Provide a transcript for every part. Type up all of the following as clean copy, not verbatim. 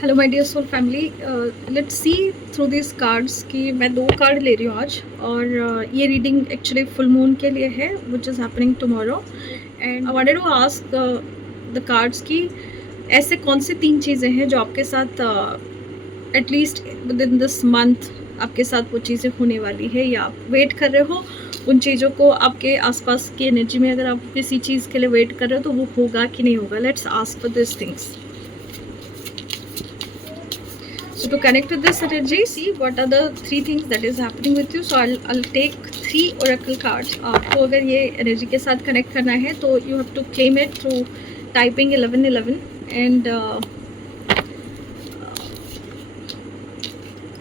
Hello my dear soul family, let's see through this cards कि मैं दो card ले रही हूँ आज और ये रीडिंग एक्चुअली फुल मून के लिए है which is happening tomorrow and I wanted to ask the cards कि ऐसे कौन सी तीन चीज़ें हैं जो आपके साथ at least with in this month आपके साथ वो चीज़ें होने वाली है या आप वेट कर रहे हो उन चीज़ों को। आपके आसपास की एनर्जी में अगर आप किसी चीज़ के लिए वेट कर रहे हो तो वो होगा कि नहीं होगा। Let's ask for this things. So to connect with this energy, see what are the three things that is happening with you. So I'll take three oracle cards. आपको अगर ये energy के साथ connect करना है तो you have to claim it through typing 1111 and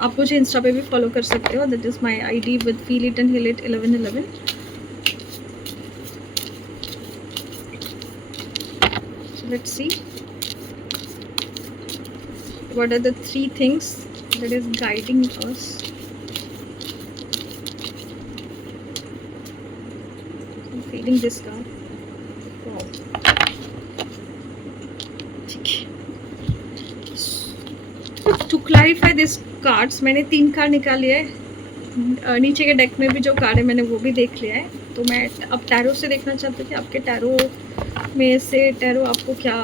आप मुझे इंस्टा पे भी फॉलो कर सकते हो. That is my ID with Feel It and Heal It 1111. So let's see what are the three things that is guiding us. I'm feeling this card. Wow. ठीक है. To clarify this cards, मैंने तीन card निकाले हैं. नीचे के deck में भी जो कार्ड है मैंने वो भी देख लिया है. तो मैं अब टैरो से देखना चाहती थी आपके टैरो में से टैरो आपको क्या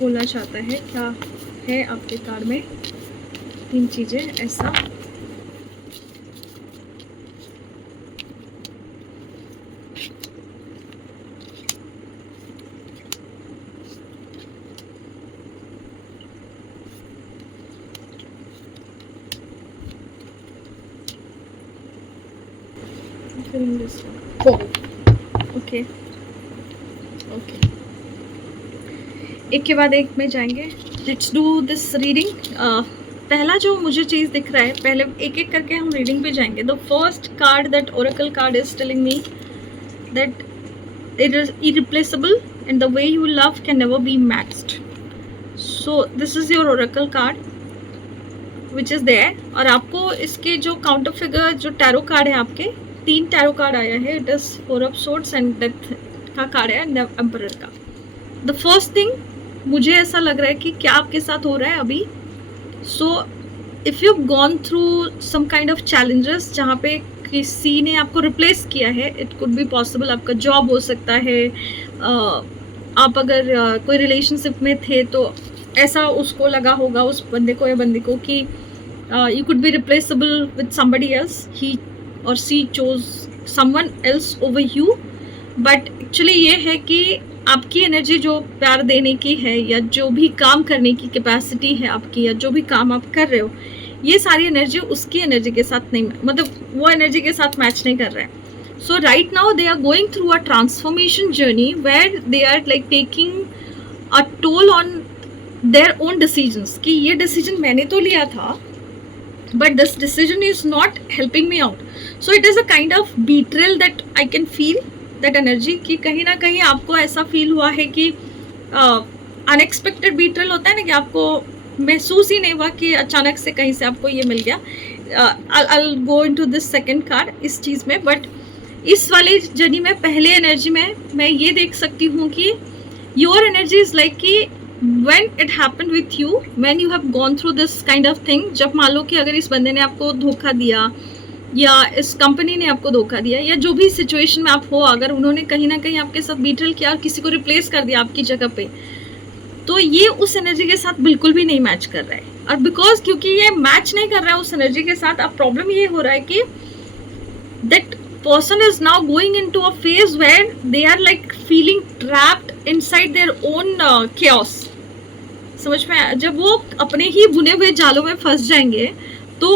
बोलना चाहता है, क्या है आपके कार्ड में तीन चीज़ें ऐसा. ओके ओके, एक के बाद एक में जाएंगे. Let's do this reading. पहला जो मुझे चीज़ दिख रहा है, पहले एक एक करके हम रीडिंग पे जाएंगे. The first card that oracle card is telling me that it is irreplaceable and the way you love can never be matched. So this is your oracle card which is there. और आपको इसके जो counter figure जो tarot card है, आपके तीन tarot card आया है. It is 4 of swords and death का कार्ड है एंड एम्परर का. द फर्स्ट थिंग मुझे ऐसा लग रहा है कि क्या आपके साथ हो रहा है अभी. So if you gone through some kind of challenges जहाँ पे किसी ने आपको रिप्लेस किया है, इट कुड बी पॉसिबल आपका जॉब हो सकता है. आप अगर कोई रिलेशनशिप में थे तो ऐसा उसको लगा होगा, उस बंदे को या बंदी को, कि you could be replaceable with somebody else. He or she chose someone else over you. But actually ये है कि आपकी एनर्जी जो प्यार देने की है या जो भी काम करने की कैपेसिटी है आपकी, या जो भी काम आप कर रहे हो, ये सारी एनर्जी उसकी एनर्जी के साथ नहीं, मतलब वो एनर्जी के साथ मैच नहीं कर रहा है. So right now they are going through a transformation journey where they are like taking a toll on their own decisions कि ये डिसीजन मैंने तो लिया था but this decision is not helping me out. So it is a kind of betrayal that I can feel that energy कि कहीं ना कहीं आपको ऐसा फील हुआ है कि अनएक्सपेक्टेड betrayal होता है ना, कि आपको महसूस ही नहीं हुआ कि अचानक से कहीं से आपको ये मिल गया. I'll go into this second card इस चीज़ में. बट इस वाली जर्नी में पहले एनर्जी में मैं ये देख सकती हूँ कि योर एनर्जी इज़ लाइक कि when it happened with you, when you have gone through this kind of thing, जब मान लो कि अगर इस बंदे ने आपको धोखा दिया या इस कंपनी ने आपको धोखा दिया या जो भी सिचुएशन में आप हो, अगर उन्होंने कहीं ना कहीं आपके साथ बीट्रेल किया और किसी को रिप्लेस कर दिया आपकी जगह पे, तो ये उस एनर्जी के साथ बिल्कुल भी नहीं मैच कर रहा है. और बिकॉज क्योंकि ये मैच नहीं कर रहा है उस एनर्जी के साथ, अब प्रॉब्लम ये हो रहा है कि that person is now going into a phase where they are like feeling trapped inside their own chaos. समझ में, जब वो अपने ही बुने हुए जालों में फंस जाएंगे तो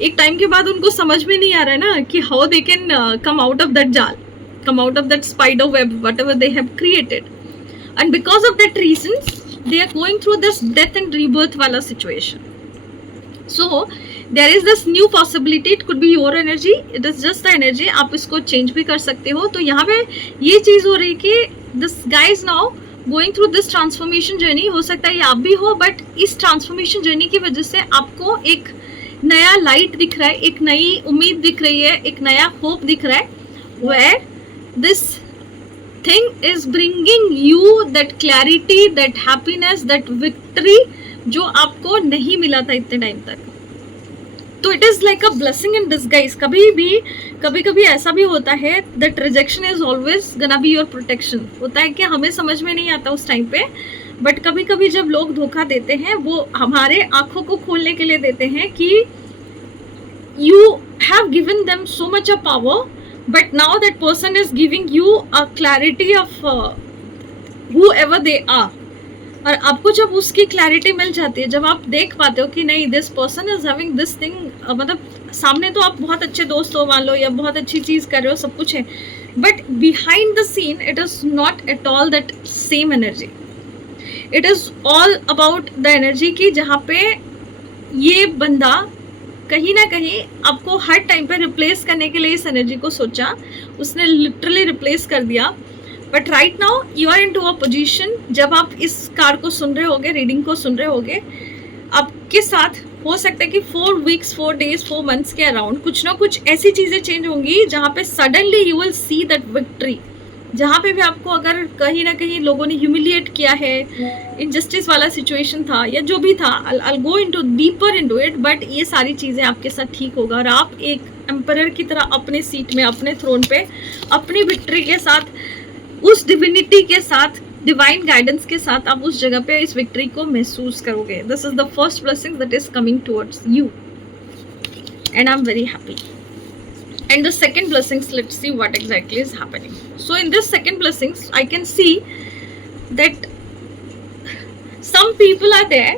एक टाइम के बाद उनको समझ में नहीं आ रहा है ना कि how they can come out of that जाल, come out of that spider web whatever they have created. And because of that reason they are going through this death and rebirth वाला situation. So there is this new possibility. It could be your energy, it is just the energy. आप इसको change भी कर सकते हो. तो यहाँ पे ये चीज़ हो रही है कि this guy is now going through this transformation journey. हो सकता है ये आप भी हो, बट इस ट्रांसफॉर्मेशन जर्नी की वजह से आपको एक नया लाइट दिख रहा है, एक नई उम्मीद दिख रही है, एक नया होप दिख रहा है, where this thing is bringing you that clarity, that happiness, that victory जो आपको नहीं मिला था इतने टाइम तक। तो it is like a blessing in disguise. कभी कभी ऐसा भी होता है that rejection is always gonna be your protection. होता है कि हमें समझ में नहीं आता उस टाइम पे, बट कभी कभी जब लोग धोखा देते हैं वो हमारे आंखों को खोलने के लिए देते हैं कि you have given them so much a power, but now that person is giving you a clarity of whoever they are। और आपको जब उसकी क्लैरिटी मिल जाती है, जब आप देख पाते हो कि नहीं this person is having this thing, मतलब सामने तो आप बहुत अच्छे दोस्त हो मान लो या बहुत अच्छी चीज़ कर रहे हो, सब कुछ है, but behind the seen it is not at all that same energy. It is all about the energy की जहाँ पे ये बंदा कहीं ना कहीं आपको हर टाइम पे रिप्लेस करने के लिए इस एनर्जी को सोचा, उसने लिटरली रिप्लेस कर दिया। But right now you are into a position, जब आप इस कार्ड को सुन रहे होगे, रीडिंग को सुन रहे होगे, आपके साथ हो सकता है कि 4 वीक्स 4 डेज 4 मंथ्स के अराउंड कुछ ना कुछ ऐसी चीज़ें चेंज होंगी जहाँ पे suddenly you will see that victory. जहाँ पे भी आपको अगर कहीं ना कहीं लोगों ने ह्यूमिलिएट किया है, इनजस्टिस वाला सिचुएशन था या जो भी था, I'll go into deeper into it, but ये सारी चीज़ें आपके साथ ठीक होगा और आप एक एम्परर की तरह अपने सीट में, अपने थ्रोन पे, अपनी विक्ट्री के साथ, उस डिविनिटी के साथ, डिवाइन गाइडेंस के साथ आप उस जगह पे इस विक्ट्री को महसूस करोगे। This is the first blessing that is coming towards you and I am very happy. And the second blessings, let's see what exactly is happening. So in this second blessings I can see that some people are there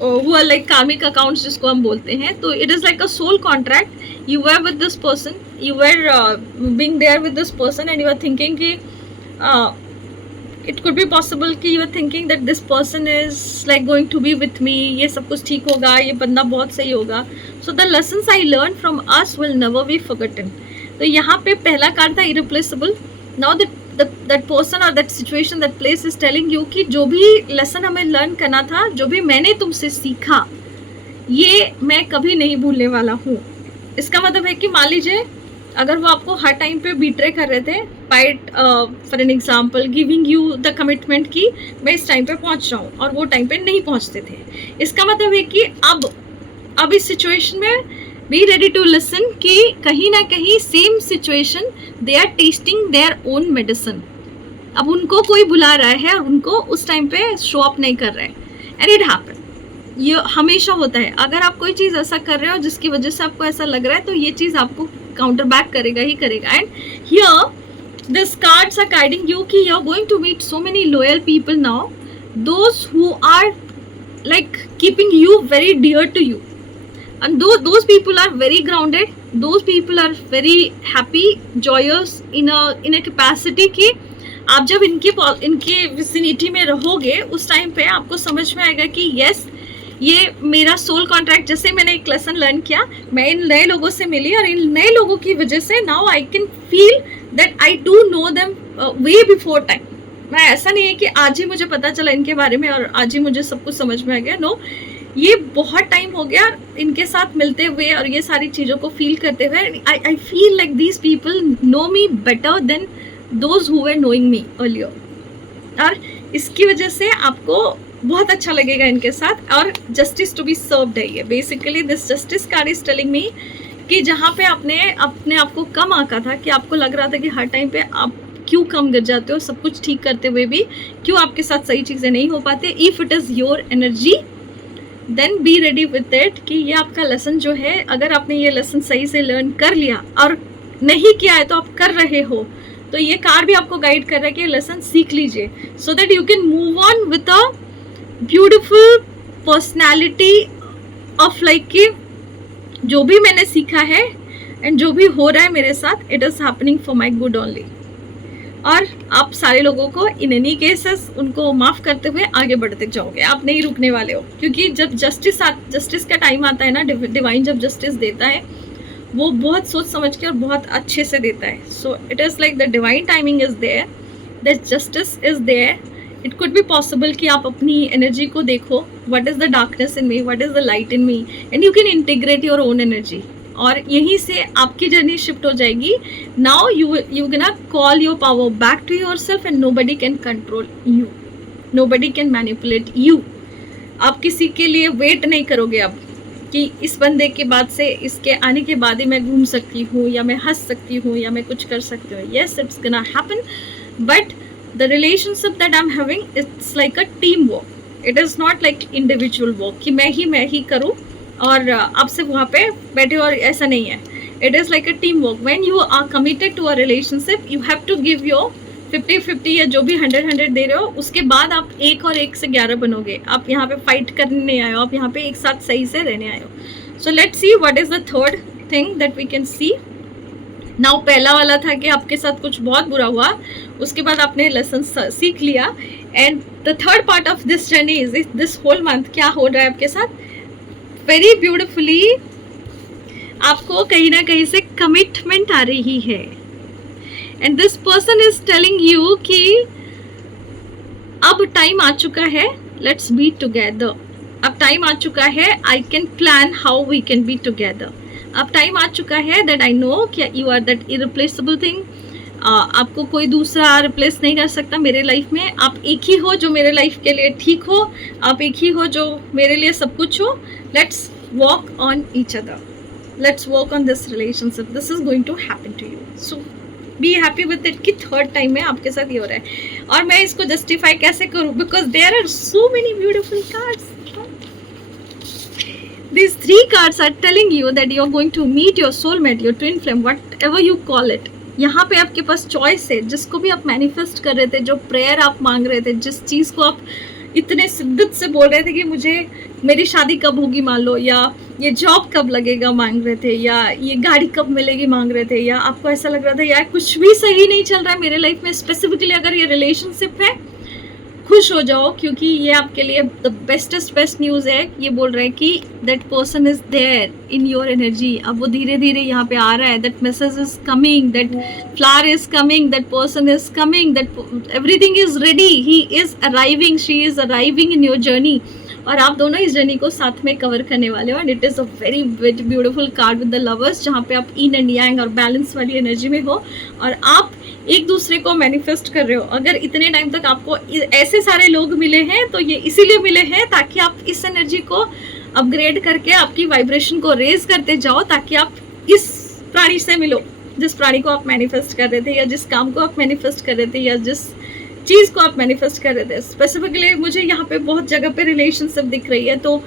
who are like karmic accounts जिसको हम बोलते हैं। तो it is like a soul contract, you were with this person, you were being there with this person and you are thinking कि it could be possible कि you are thinking that this person is like going to be with me, ये सब कुछ ठीक होगा, ये बंदा बहुत सही होगा। So the lessons I learned from us will never be forgotten। तो यहाँ पे पहला कार्ड था irreplaceable। Now that person or that situation, that place is telling you कि जो भी lesson हमें learn करना था, जो भी मैंने तुमसे सीखा, ये मैं कभी नहीं भूलने वाला हूँ। इसका मतलब है कि मान लीजिए अगर वो आपको हर टाइम पे बीट्रे कर रहे थे, but for an example giving you the commitment की मैं इस टाइम पे पहुँच रहा हूँ और वो टाइम पे नहीं पहुँचते थे, इसका मतलब है कि अब इस सिचुएशन में बी रेडी टू लिसन कि कहीं ना कहीं same situation they are testing their own medicine. अब उनको कोई बुला रहा है और उनको उस टाइम पे शो अप नहीं कर रहा है, एंड इट हैपन। ये हमेशा होता है, अगर आप कोई चीज़ ऐसा कर रहे हो जिसकी वजह से आपको ऐसा लग रहा है तो ये चीज़ आपको काउंटर बैक करेगा ही करेगा। And here this cards are guiding you कि you are going to meet so many loyal people now, those who are like keeping you very dear to you, and those people are very grounded, those people are very happy, joyous in a capacity कि आप जब इनके vicinity में रहोगे उस time पे आपको समझ में आएगा कि यस ये मेरा सोल कॉन्ट्रैक्ट। जैसे मैंने एक लेसन लर्न किया, मैं इन नए लोगों से मिली और इन नए लोगों की वजह से now I can feel that I do know them way before time. मैं ऐसा नहीं है कि आज ही मुझे पता चला इनके बारे में और आज ही मुझे सब कुछ समझ में आ गया, नो, ये बहुत टाइम हो गया इनके साथ मिलते हुए और ये सारी चीज़ों को फील करते हुए। I feel like these people know me better than those who were knowing me earlier, और इसकी वजह से आपको बहुत अच्छा लगेगा इनके साथ। और जस्टिस टू बी सर्व्ड है ये basically, this justice card is telling मी कि जहाँ पे आपने अपने आप को कम आंका था, कि आपको लग रहा था कि हर टाइम पे आप क्यों कम गिर जाते हो, सब कुछ ठीक करते हुए भी क्यों आपके साथ सही चीज़ें नहीं हो पाती। If it is your energy then be ready with it कि ये आपका लेसन जो है, अगर आपने ये लेसन सही से लर्न कर लिया और नहीं किया है तो आप कर रहे हो, तो ये कार्ड भी आपको गाइड कर रहा है कि लेसन सीख लीजिए so that you can move on with a beautiful personality of like कि जो भी मैंने सीखा है एंड जो भी हो रहा है मेरे साथ, it is happening for my good only. और आप सारे लोगों को इन एनी केसेस उनको माफ़ करते हुए आगे बढ़ते जाओगे, आप नहीं रुकने वाले हो, क्योंकि जब जस्टिस का टाइम आता है ना, डिवाइन जब जस्टिस देता है वो बहुत सोच समझ के और बहुत अच्छे से देता है। So it is like the divine timing is there, the justice is there. It could be possible कि आप अपनी एनर्जी को देखो, what is the darkness in me, what is the light in me, and you can integrate your own energy, और यहीं से आपकी journey shift हो जाएगी। Now you can call your power back to yourself and nobody can control you, nobody can manipulate you. आप किसी के लिए वेट नहीं करोगे अब कि इस बंदे के बाद से, इसके आने के बाद ही मैं घूम सकती हूँ या मैं हंस सकती हूँ या मैं कुछ कर सकती हूँ. Yes, it's gonna happen, but the relationship that I am having, it's like a team work. It is not like individual work कि मैं ही करूँ और आप सिर्फ वहाँ पे बैठे, और ऐसा नहीं है. It is like a team work. When you are committed to a relationship, you have to give your 50-50 या जो भी 100-100 दे रहे हो. उसके बाद आप 1 और 1 से 11 बनोगे. आप यहाँ पे फाइट करने नहीं आए हो, आप यहाँ पे एक साथ सही से रहने आए हो. So let's see what is the third thing that we can see now. पहला वाला था कि आपके साथ कुछ बहुत बुरा हुआ, उसके बाद आपने लेसन सीख लिया. And the third part of this journey is this whole month क्या हो रहा है आपके साथ. वेरी ब्यूटिफुली आपको कहीं ना कहीं से कमिटमेंट आ रही है. And this person is telling you कि अब टाइम आ चुका है, लेट्स बी टुगेदर. अब टाइम आ चुका है, I can plan how we can be together. अब टाइम आ चुका है दैट आई नो कि you are that irreplaceable thing. आपको कोई दूसरा रिप्लेस नहीं कर सकता मेरे लाइफ में. आप एक ही हो जो मेरे लाइफ के लिए ठीक हो, आप एक ही हो जो मेरे लिए सब कुछ हो. Let's walk on each other, let's work on this relationship. This is going to happen to you. So be happy with it कि थर्ड टाइम में आपके साथ ये हो रहा है. और मैं इसको जस्टिफाई कैसे करूँ, because there are so many beautiful cards. These 3 cards are telling you that you are going to meet your soulmate, your twin flame, whatever you call it. यहाँ पे आपके पास चॉइस है. जिसको भी आप मैनिफेस्ट कर रहे थे, जो प्रेयर आप मांग रहे थे, जिस चीज़ को आप इतने शिद्दत से बोल रहे थे कि मुझे मेरी शादी कब होगी मान लो, या ये जॉब कब लगेगा मांग रहे थे, या ये गाड़ी कब मिलेगी मांग रहे थे, या आपको ऐसा लग रहा था यार कुछ भी सही नहीं चल रहा है मेरे लाइफ में. स्पेसिफिकली अगर ये रिलेशनशिप है, खुश हो जाओ क्योंकि ये आपके लिए द बेस्ट न्यूज़ है. ये बोल रहे हैं कि that person is there in your energy. अब वो धीरे धीरे यहाँ पे आ रहा है. That message is coming, that flower is coming, that person is coming, that everything is ready. He is arriving, she is arriving in your journey. और आप दोनों इस जर्नी को साथ में कवर करने वाले हो. And it is a very beautiful card with the lovers, जहाँ पे आप इन एंड यांग और बैलेंस वाली एनर्जी में हो और आप एक दूसरे को मैनिफेस्ट कर रहे हो. अगर इतने टाइम तक आपको ऐसे सारे लोग मिले हैं तो ये इसीलिए मिले हैं ताकि आप इस एनर्जी को अपग्रेड करके आपकी वाइब्रेशन को रेज करते जाओ, ताकि आप इस प्राणी से मिलो जिस प्राणी को आप मैनिफेस्ट कर रहे थे, या जिस काम को आप मैनिफेस्ट कर रहे थे, या जिस चीज़ को आप मैनिफेस्ट कर रहे थे. स्पेसिफिकली मुझे यहाँ पे बहुत जगह पे रिलेशनशिप दिख रही है. तो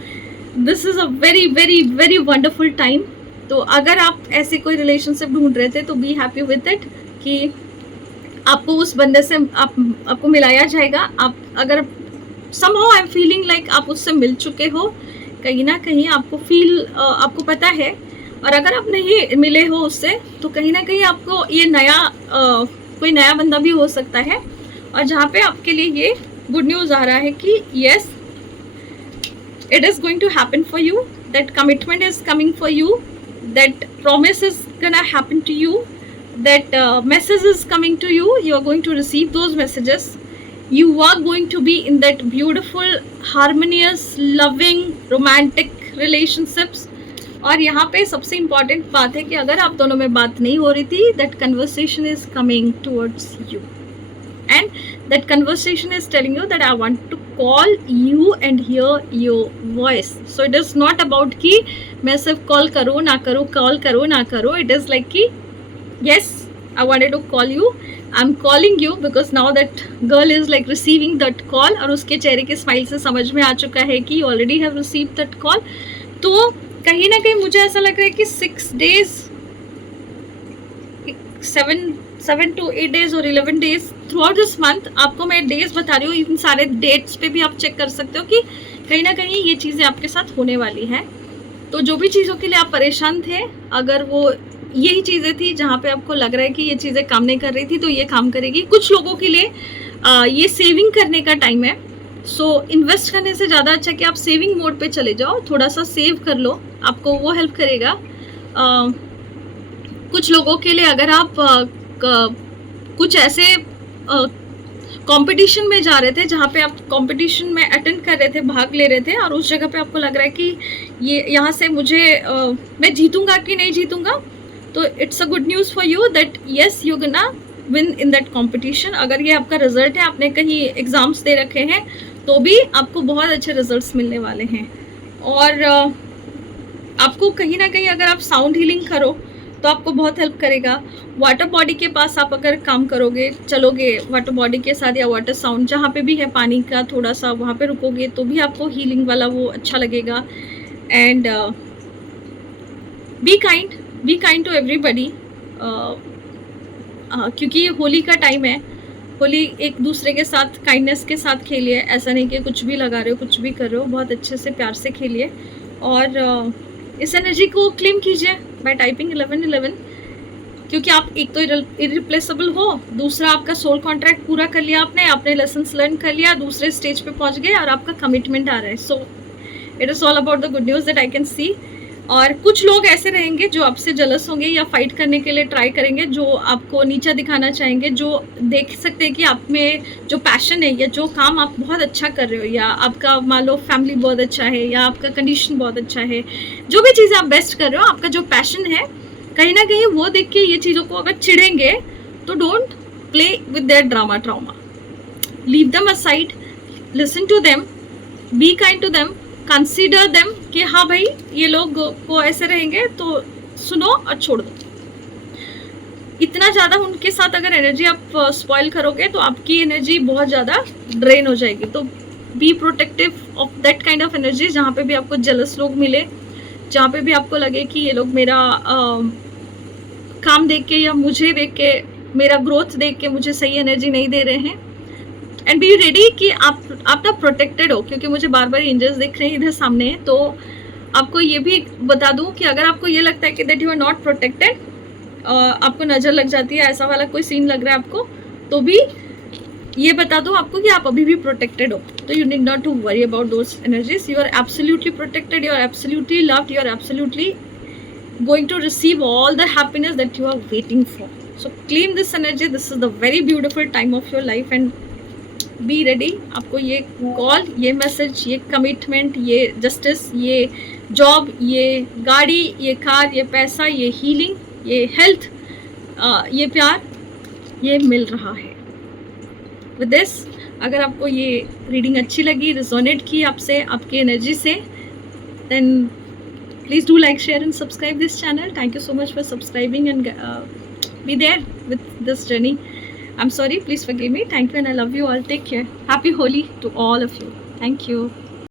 this is a very very very wonderful time. तो अगर आप ऐसे कोई रिलेशनशिप ढूंढ रहे थे तो बी हैप्पी विद इट कि आपको उस बंदे से आपको मिलाया जाएगा. आप अगर somehow I am feeling like आप उससे मिल चुके हो, कहीं ना कहीं आपको आपको पता है. और अगर आप नहीं मिले हो उससे तो कहीं ना कहीं आपको ये कोई नया बंदा भी हो सकता है. और जहाँ पे आपके लिए ये गुड न्यूज़ आ रहा है कि yes, it is going to happen for you. That commitment is coming for you. That promise is gonna happen to you. That message is coming to you. You are going to receive those messages. You are going to be in that beautiful, harmonious, loving, romantic relationships. और यहाँ पे सबसे important बात है कि अगर आप दोनों में बात नहीं हो रही थी, that conversation is coming towards you. And that conversation is telling you that I want to call you and hear your voice. So it is not about कि मैं सिर्फ कॉल करूँ ना करूँ, कॉल करूँ ना करूँ. It is like कि yes, I wanted to call you. I'm calling you because now that girl is like receiving that call. और उसके चेहरे के स्माइल से समझ में आ चुका है कि you already have received that call. तो कहीं ना कहीं मुझे ऐसा लग रहा है कि 6 days, 7 to 8 days और 11 days through out this month, आपको मैं डेज बता रही हूँ. इन सारे डेट्स पे भी आप चेक कर सकते हो कि कहीं ना कहीं ये चीज़ें आपके साथ होने वाली हैं. तो जो भी चीज़ों के लिए आप परेशान थे, अगर वो यही चीज़ें थी जहाँ पे आपको लग रहा है कि ये चीज़ें काम नहीं कर रही थी, तो ये काम करेगी. कुछ लोगों के लिए ये सेविंग करने का टाइम है. सो इन्वेस्ट करने से ज़्यादा अच्छा कि आप सेविंग मोड पे चले जाओ, थोड़ा सा सेव कर लो, आपको वो हेल्प करेगा. कुछ लोगों के लिए अगर आप कुछ ऐसे कंपटीशन में जा रहे थे जहाँ पे आप कंपटीशन में अटेंड कर रहे थे, भाग ले रहे थे, और उस जगह पे आपको लग रहा है कि ये यहाँ से मुझे मैं जीतूंगा कि नहीं जीतूंगा, तो it's a good news for you that yes you gonna win in that competition. अगर ये आपका रिजल्ट है, आपने कहीं एग्जाम्स दे रखे हैं, तो भी आपको बहुत अच्छे रिजल्ट्स मिलने वाले हैं। और आपको कहीं ना कहीं अगर आप साउंड हीलिंग करो तो आपको बहुत हेल्प करेगा। वाटर बॉडी के पास आप अगर काम करोगे, चलोगे वाटर बॉडी के साथ, या वाटर साउंड जहाँ पे भी है पानी का थोड़ा सा, वहाँ पे रुकोगे तो भी आपको हीलिंग वाला वो अच्छा लगेगा। And be kind to everybody, क्योंकि होली का टाइम है। होली एक दूसरे के साथ काइंडनेस के साथ खेलिए, ऐसा नहीं कि कुछ भी लगा रहे हो, कुछ भी कर रहे हो, बहुत अच्छे से प्यार से खेलिए। और इस एनर्जी को क्लेम कीजिए बाय टाइपिंग 1111, क्योंकि आप एक तो इरिप्लेसेबल हो, दूसरा आपका सोल कॉन्ट्रैक्ट पूरा कर लिया आपने लेसन्स लर्न कर लिया, दूसरे स्टेज पे पहुंच गए और आपका कमिटमेंट आ रहा है। So it is all about the good news that I can see. और कुछ लोग ऐसे रहेंगे जो आपसे जलस होंगे या फाइट करने के लिए ट्राई करेंगे, जो आपको नीचा दिखाना चाहेंगे, जो देख सकते हैं कि आप में जो पैशन है या जो काम आप बहुत अच्छा कर रहे हो, या आपका मान लो फैमिली बहुत अच्छा है, या आपका कंडीशन बहुत अच्छा है, जो भी चीज़ें आप बेस्ट कर रहे हो, आपका जो पैशन है, कहीं ना कहीं वो देख के ये चीज़ों को अगर चिढ़ेंगे तो don't play with their trauma, leave them aside, listen to them, be kind to them, consider them कि हाँ भाई ये लोग को ऐसे रहेंगे तो सुनो और छोड़ दो। इतना ज़्यादा उनके साथ अगर एनर्जी आप स्पॉइल करोगे तो आपकी एनर्जी बहुत ज़्यादा ड्रेन हो जाएगी। तो be protective of that kind of energy. जहाँ पे भी आपको जेलस लोग मिले, जहाँ पे भी आपको लगे कि ये लोग मेरा काम देख के या मुझे देख के, मेरा ग्रोथ देख के मुझे सही एनर्जी नहीं दे रहे हैं, एंड बी रेडी कि आप ना प्रोटेक्टेड हो, क्योंकि मुझे बार बार एंजल्स दिख रहे हैं इधर सामने। तो आपको ये भी बता दूं कि अगर आपको ये लगता है कि that you are not protected, आपको नज़र लग जाती है, ऐसा वाला कोई सीन लग रहा है आपको, तो भी ये बता दूं आपको कि आप अभी भी प्रोटेक्टेड हो। तो you need not to worry about those energies, you are absolutely protected, you are absolutely loved, you are absolutely going to receive all the happiness that you are waiting for. So claim this energy. This is the very beautiful time of your life and be ready. आपको ये call, ये message, ये commitment, ये justice, ये job, ये गाड़ी, ये car, ये पैसा, ये हीलिंग, ये हेल्थ, ये प्यार, ये मिल रहा है। विद दिस, अगर आपको ये रीडिंग अच्छी लगी, रिजोनेट की आपसे, आपकी एनर्जी से, then please do like, share and subscribe this channel. Thank you so much for subscribing and be there with this journey. I'm sorry, please forgive me. Thank you and I love you all. Take care. Happy Holi to all of you. Thank you.